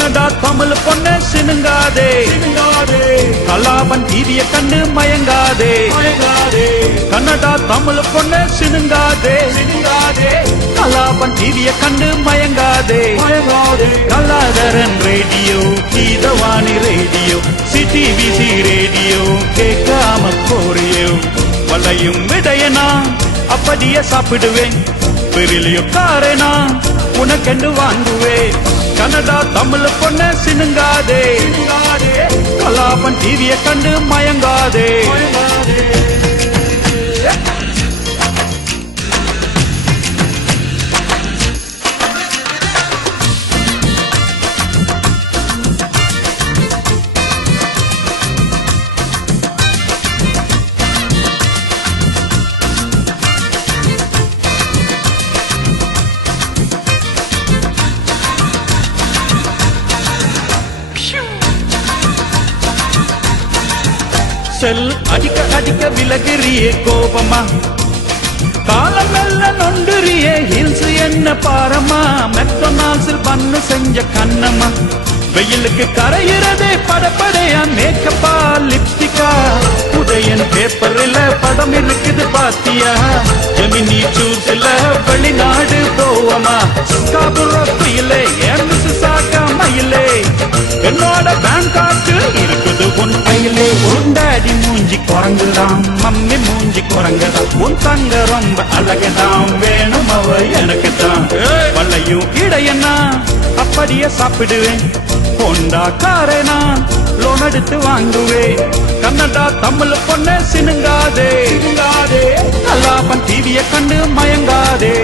கன்னடா தமிழ் பொண்ணு சினுங்காதே கலாபன் டிவிய கண்ணு மயங்காதே கன்னடா தமிழ் பொண்ணு சினுங்காதே கலாபன் டிவிய கண்ணு மயங்காதே Kaladharan radio Geethavani radio சிடிவிசி radio கேட்காம போறியோ வளையும் விடையனா அப்படியே சாப்பிடுவேன் பெரிலியோ காரேனா உனக்கென்று வாங்குவேன் கன்னடா தமிழ் பொண்ணு சினுங்காதே கலாபன் டிவிய கண்டு மயங்காதே செல் அடிக்க அடிக்க விலகிறியே கோபமா காலம் மெல்ல நொண்டுறியே ஹில்ஸ் என்ன பாரமா மெக்டொனால்ட்ஸில் பண்ணு செஞ்ச கண்ணம்மா வெயிலுக்கு கரையிறதே படப்படையா மேக்கப்பா லிப்ஸ்டிக்கா உதயன் பேப்பர்ல படம் இருக்குது பாத்தியா ஜெமினி சூஸ்ல வெளிநாடு போவமா காபுரப்பிலே என் சாக்கா மயிலே என்னோட பேங்காக்கு இருக்குது உன் கையிலே உன் டாடி மூஞ்சி குரங்குதான் மம்மி மூஞ்சி குரங்குதான் உன் தங்க ரொம்ப அழகுதான் வேணும் அவ எனக்கு தான் வளையும் இடையனா அப்படியே சாப்பிடுவேன் பொண்டா காரேனா லோன் எடுத்து வாங்குவேன் கன்னடா தமிழ் பொண்ணு சினுங்காதே கலாபன் டிவிய கண்டு மயங்காதே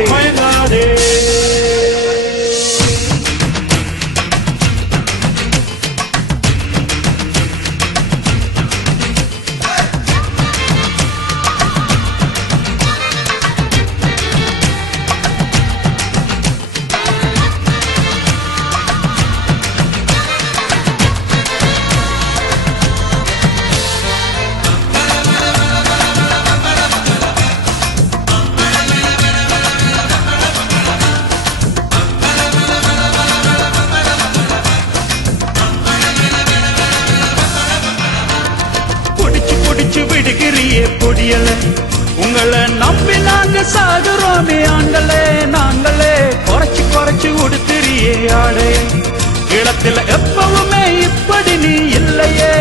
விடுகிறியே பொடியல உங்களை நம்பி நாங்க சாகுறோமே நாங்களே குறைச்சு உடுத்துறியே ஆடே இளத்துல எப்பவுமே இப்படி நீ இல்லையே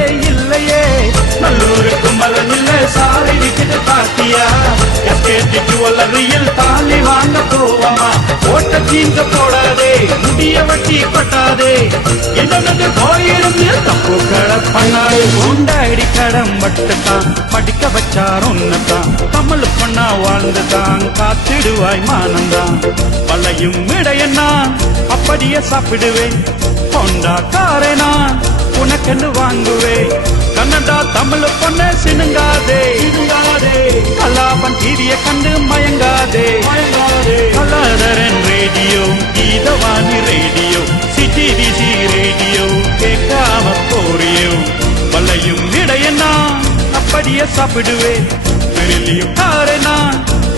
நல்லூருக்கு மலன் இல்ல சாலை விட்டு பாத்தியா கேட்டுட்டு வளரியில் தாலி வாங்க போவமா ஓட்ட தீங்க போடாதே முடிய வட்டி கொட்டாதே என்னது போயிருந்து தப்பு கடை பண்ணாடே உண்டாடி கடம் பட்டுத்தான் படிக்க வச்சார் ஒன்னுதான் தமிழ் பொண்ணா வாழ்ந்துதான் காத்திடுவாய் மானந்தான் வளையும் இடையன்னா அப்படியே சாப்பிடுவேன் பொண்டா காரேனா உனக்கென்னு வாங்குவேன் கன்னடா தமிழ் பொண்ணு சினுங்காதே கலாபன் டிவிய கண்டு மயங்காதே Kaladharan radio Geethavani radio சிடிவிசி radio கேட்காம போறியோ வளையும் இடையனா அப்படியே சாப்பிடுவேன் பெரிலியும் காரேனா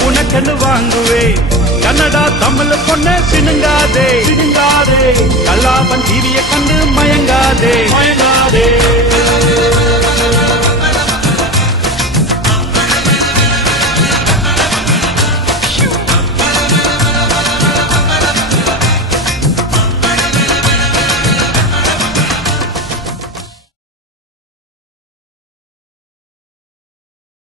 உனக்கென்னு வாங்குவேன் கன்னடா தமிழ் பொண்ணு சினுங்காதே கலாபன் டிவிய கண்டு மயங்காதே